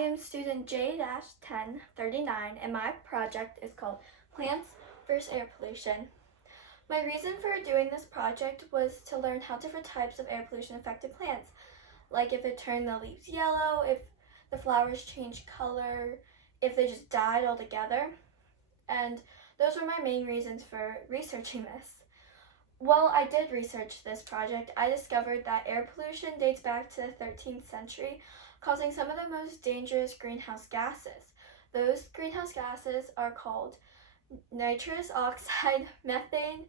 am student J-1039 and my project is called Plants vs. Air Pollution. My reason for doing this project was to learn how different types of air pollution affected plants, like if it turned the leaves yellow, if the flowers changed color, if they just died altogether. And those were my main reasons for researching this. While I did research this project, I discovered that air pollution dates back to the 13th century, causing some of the most dangerous greenhouse gases. Those greenhouse gases are called nitrous oxide, methane,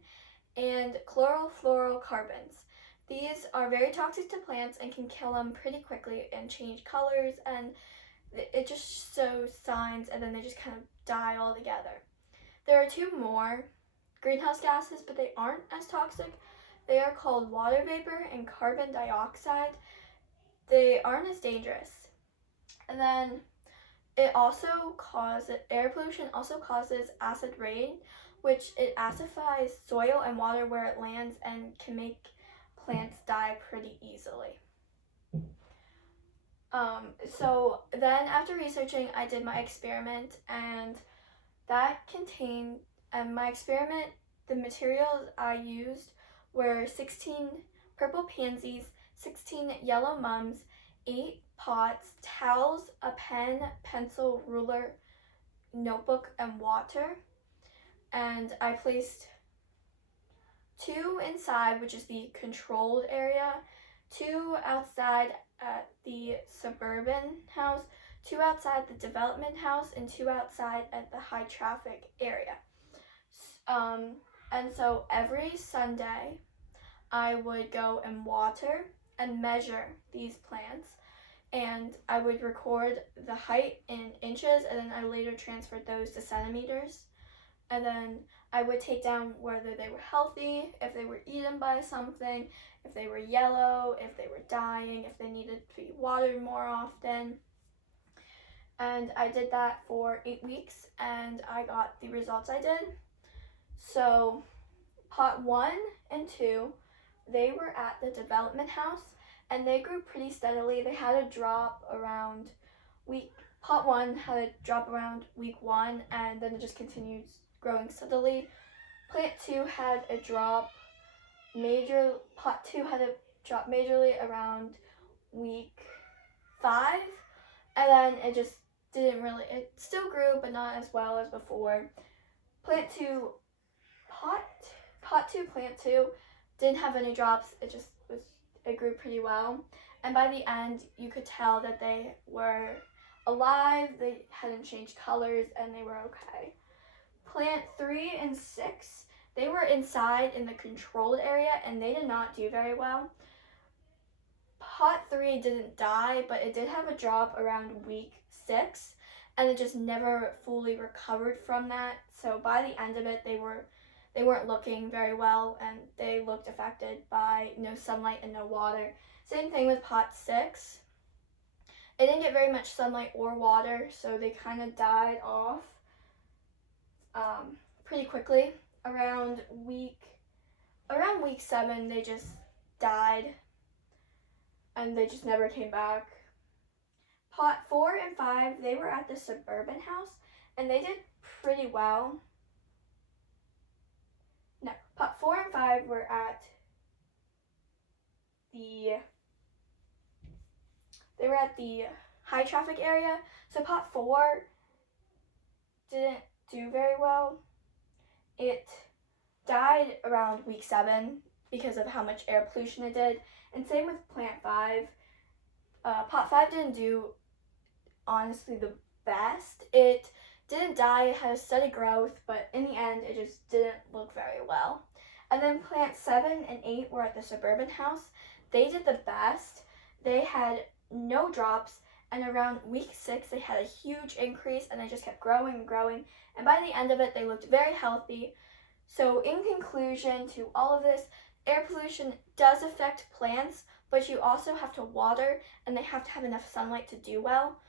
and chlorofluorocarbons. These are very toxic to plants and can kill them pretty quickly and change colors, and it just shows signs and then they just kind of die altogether. There are two more greenhouse gases, but they aren't as toxic. They are called water vapor and carbon dioxide. They aren't as dangerous. And then air pollution also causes acid rain, which it acidifies soil and water where it lands and can make plants die pretty easily. So then after researching, I did my experiment, and my experiment, the materials I used were 16 purple pansies, 16 yellow mums, 8 pots, towels, a pen, pencil, ruler, notebook, and water. And I placed 2 inside, which is the controlled area, 2 outside at the suburban house, 2 outside the development house, and 2 outside at the high traffic area. And so every Sunday I would go and water and measure these plants, and I would record the height in inches, and then I later transferred those to centimeters. And then I would take down whether they were healthy, if they were eaten by something, if they were yellow, if they were dying, if they needed to be watered more often. And I did that for 8 weeks, and I got the results I did. So pot 1 and 2, they were at the development house, and they grew pretty steadily. They had a drop around pot 1 had a drop around week 1, and then it just continued growing steadily. Plant 2 had a drop pot 2 had a drop majorly around week 5, and then it just it still grew, but not as well as before. Pot 2, plant 2 didn't have any drops. It grew pretty well. And by the end, you could tell that they were alive, they hadn't changed colors, and they were okay. Plant 3 and 6, they were inside in the controlled area, and they did not do very well. Pot 3 didn't die, but it did have a drop around week 6, and it just never fully recovered from that. So by the end of it, they weren't looking very well, and they looked affected by no sunlight and no water. Same thing with pot 6. It didn't get very much sunlight or water, so they kind of died off pretty quickly. Around week 7, they just died, and they just never came back. Pot 4 and 5, they were at the suburban house, and they did pretty well. No, pot 4 and 5 were at the high traffic area. So pot 4 didn't do very well. It died around week 7 because of how much air pollution it did. And same with plant 5. Pot 5 didn't do, honestly, the best. It didn't die, it had a steady growth, but in the end, it just didn't look very well. And then plant 7 and 8 were at the suburban house. They did the best. They had no drops, and around week 6, they had a huge increase, and they just kept growing and growing. And by the end of it, they looked very healthy. So in conclusion to all of this, air pollution does affect plants, but you also have to water, and they have to have enough sunlight to do well.